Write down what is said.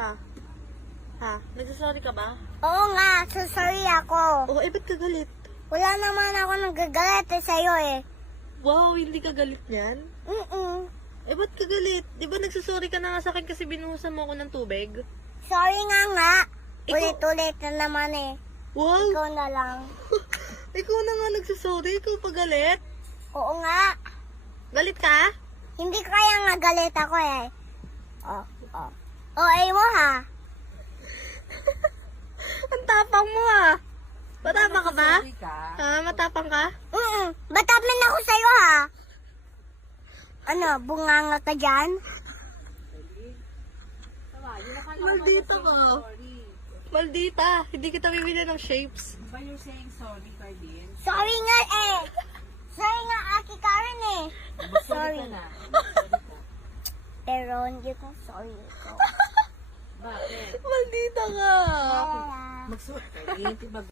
Ha? Ha? Nagsasorry ka ba? Oo nga, so sorry ako. Oo, ba't ka galit? Wala naman ako nagagalit sa'yo eh. Wow, hindi ka galit niyan? Ba't ka galit? Di ba nagsasorry ka na nga sa akin kasi binuhusan mo ako ng tubig? Sorry nga. Ikaw- Ulit-ulit na naman eh. Wow! Ikaw na lang. Ikaw na nga nagsasorry, ikaw pa galit? Oo nga. Galit ka? Hindi kaya nga galit ako eh. Oh. Ay mo ha. Ang tapang mo ah! Matapang ka ba? Sorry ka. Ha? Matapang ka? Batamin ako sa'yo ha. Ano, bunganga ka dyan? Maldita ka. Sorry. Maldita, hindi kita bibili ng shapes. But you're saying sorry, Cardin? Sorry nga eh. Sorry nga, Aki Karen eh. Sorry ka na. Pero hindi ko sorry ko. Bakit? Maldita ka. Kaya. Magsuot ka.